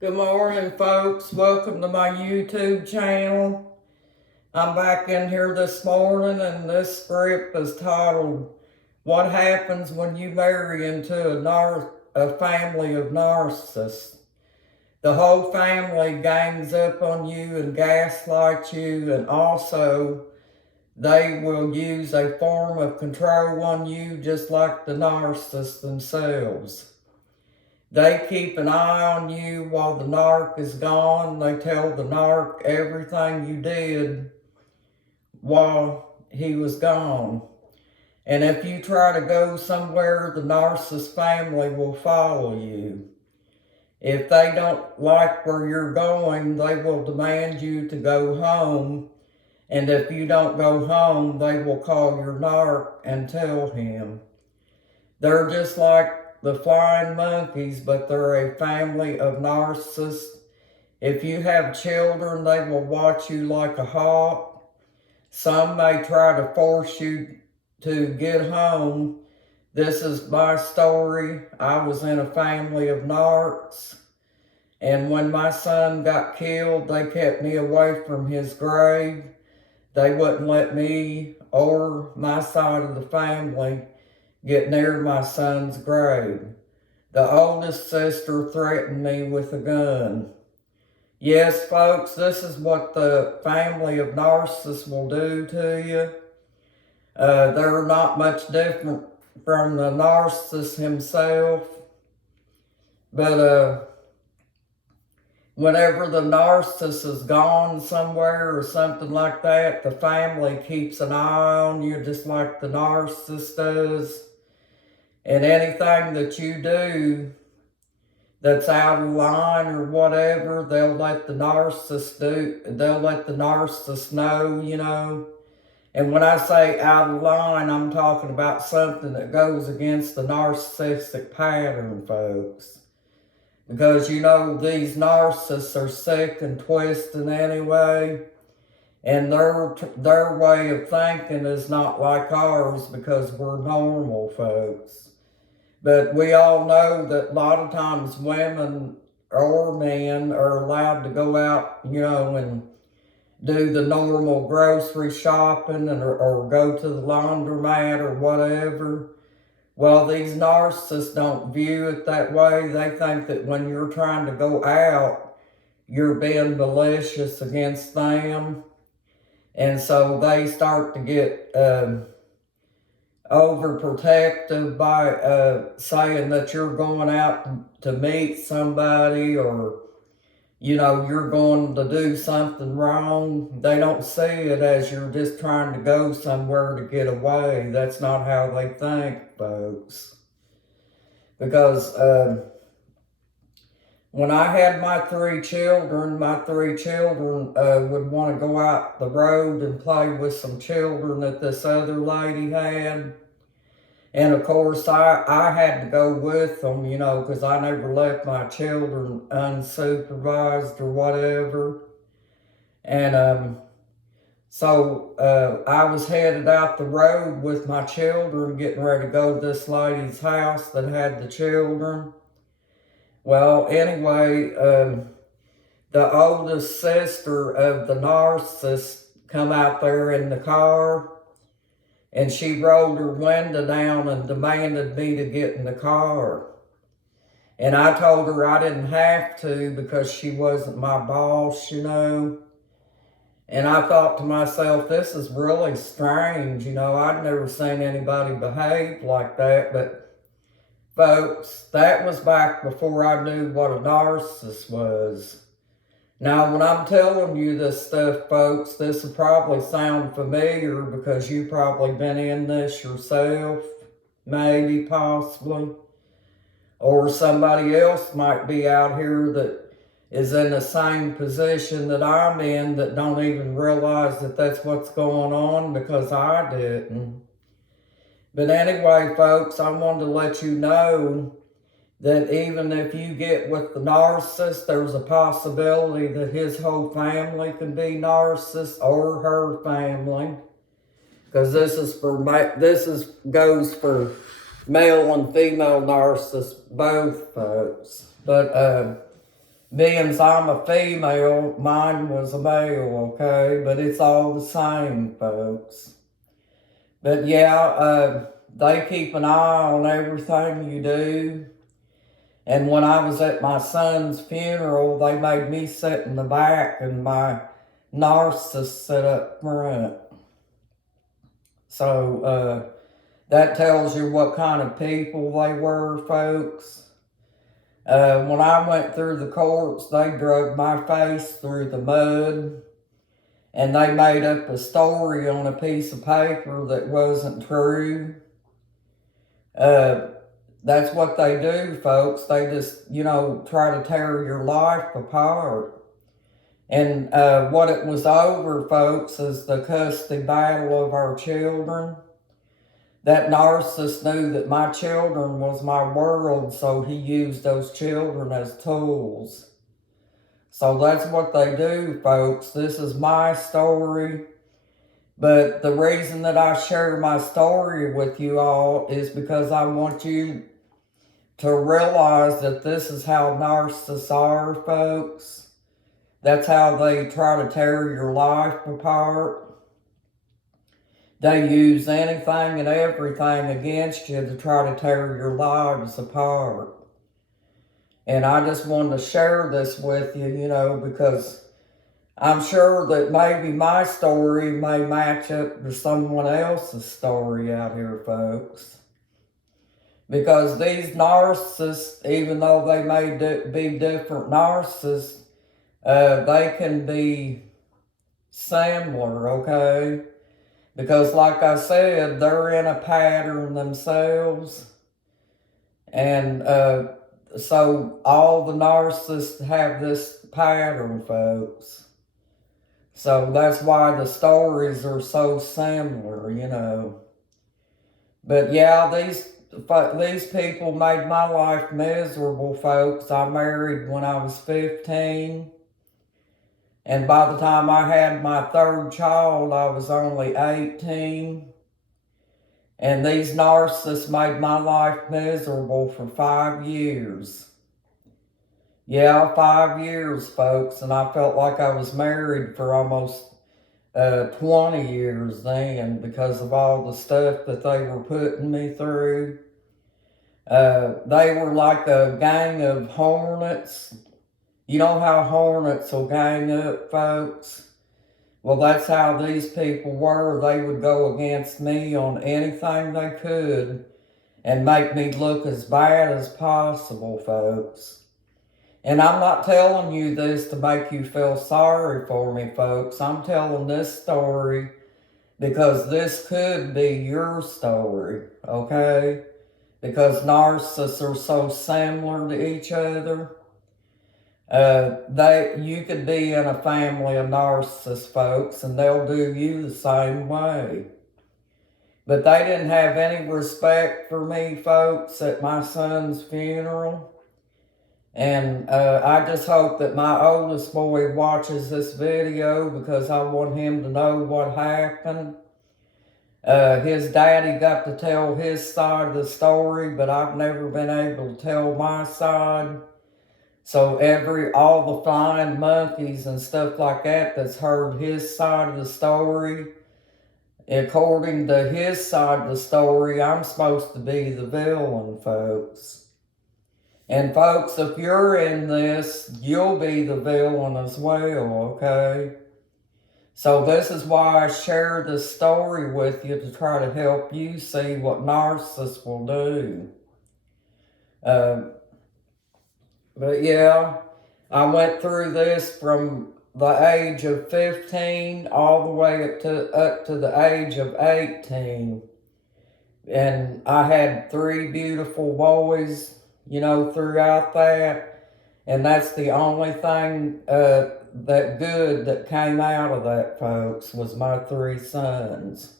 Good morning, folks. Welcome to my YouTube channel. I'm back in here this morning, and this script is titled, What Happens When You Marry into a Family of Narcissists. The whole family gangs up on you and gaslights you, and also they will use a form of control on you just like the narcissists themselves. They keep an eye on you while the narc is gone. They tell the narc everything you did while he was gone. And if you try to go somewhere, the narcissist family will follow you. If they don't like where you're going, they will demand you to go home. And if you don't go home, they will call your narc and tell him. They're just like the flying monkeys, but they're a family of narcissists. If you have children, they will watch you like a hawk. Some may try to force you to get home. This is my story. I was in a family of narcs, and when my son got killed, they kept me away from his grave. They wouldn't let me or my side of the family get near my son's grave. The oldest sister threatened me with a gun. Yes, folks, this is what the family of narcissists will do to you. They're not much different from the narcissist himself. But whenever the narcissist is gone somewhere or something like that, the family keeps an eye on you just like the narcissist does. And anything that you do that's out of line or whatever, they'll let the narcissist know. And when I say out of line, I'm talking about something that goes against the narcissistic pattern, folks. Because these narcissists are sick and twisted anyway. And their way of thinking is not like ours because we're normal, folks. But we all know that a lot of times women or men are allowed to go out, and do the normal grocery shopping or go to the laundromat or whatever. Well, these narcissists don't view it that way. They think that when you're trying to go out, you're being malicious against them. And so they start to get overprotective by saying that you're going out to meet somebody, or you're going to do something wrong. They don't see it as you're just trying to go somewhere to get away. That's not how they think, folks. Because when I had my three children would want to go out the road and play with some children that this other lady had. And of course, I had to go with them, because I never left my children unsupervised or whatever. And so I was headed out the road with my children, getting ready to go to this lady's house that had the children. Well, anyway, the oldest sister of the narcissist come out there in the car, and she rolled her window down and demanded me to get in the car. And I told her I didn't have to because she wasn't my boss, And I thought to myself, this is really strange, I'd never seen anybody behave like that. But folks, that was back before I knew what a narcissist was. Now, when I'm telling you this stuff, folks, this will probably sound familiar because you've probably been in this yourself, maybe, possibly. Or somebody else might be out here that is in the same position that I'm in that don't even realize that that's what's going on because I didn't. But anyway, folks, I wanted to let you know that even if you get with the narcissist, there's a possibility that his whole family can be narcissist or her family. Because goes for male and female narcissists, both, folks. But being I'm a female, mine was a male, okay? But it's all the same, folks. But yeah, they keep an eye on everything you do. And when I was at my son's funeral, they made me sit in the back and my narcissist sit up front. So that tells you what kind of people they were, folks. When I went through the courts, they drug my face through the mud. And they made up a story on a piece of paper that wasn't true. That's what they do, folks. They just, try to tear your life apart. And what it was over, folks, is the custody battle of our children. That narcissist knew that my children was my world, so he used those children as tools. So that's what they do, folks. This is my story. But the reason that I share my story with you all is because I want you to realize that this is how narcissists are, folks. That's how they try to tear your life apart. They use anything and everything against you to try to tear your lives apart. And I just wanted to share this with you, because I'm sure that maybe my story may match up to someone else's story out here, folks. Because these narcissists, even though they may be different narcissists, they can be similar, okay? Because like I said, they're in a pattern themselves. And so all the narcissists have this pattern, folks. So that's why the stories are so similar, But yeah, these people made my life miserable, folks. I married when I was 15. And by the time I had my third child, I was only 18. And these narcissists made my life miserable for 5 years. Yeah, 5 years, folks, and I felt like I was married for almost 20 years then because of all the stuff that they were putting me through. They were like a gang of hornets. You know how hornets will gang up, folks? Well, that's how these people were. They would go against me on anything they could and make me look as bad as possible, folks. And I'm not telling you this to make you feel sorry for me, folks. I'm telling this story because this could be your story, okay? Because narcissists are so similar to each other. You could be in a family of narcissists, folks, and they'll do you the same way. But they didn't have any respect for me, folks, at my son's funeral. And I just hope that my oldest boy watches this video because I want him to know what happened. His daddy got to tell his side of the story, but I've never been able to tell my side. So all the flying monkeys and stuff like that that's heard his side of the story, according to his side of the story, I'm supposed to be the villain, folks. And folks, if you're in this, you'll be the villain as well, okay? So this is why I share this story with you to try to help you see what narcissists will do. But yeah, I went through this from the age of 15 all the way up to the age of 18. And I had 3 beautiful boys, throughout that. And that's the only thing that good that came out of that, folks, was my 3 sons.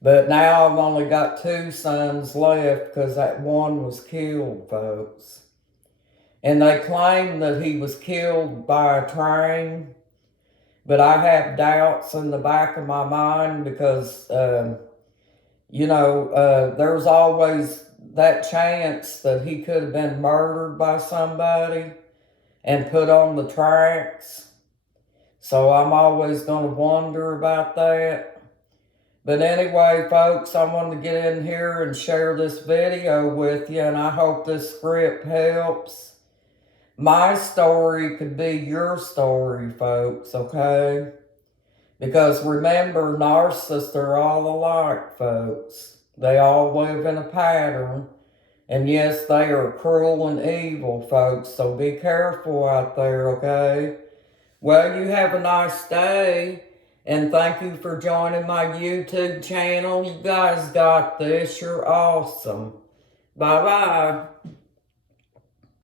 But now I've only got 2 sons left because that one was killed, folks. And they claim that he was killed by a train. But I have doubts in the back of my mind because, there's always that chance that he could have been murdered by somebody. and put on the tracks. So I'm always going to wonder about that. But anyway, folks, I wanted to get in here and share this video with you, and I hope this script helps. My story could be your story, folks, okay? Because remember, narcissists are all alike, folks. They all live in a pattern. And yes, they are cruel and evil, folks, so be careful out there, okay? Well, you have a nice day, and thank you for joining my YouTube channel. You guys got this. You're awesome. Bye-bye.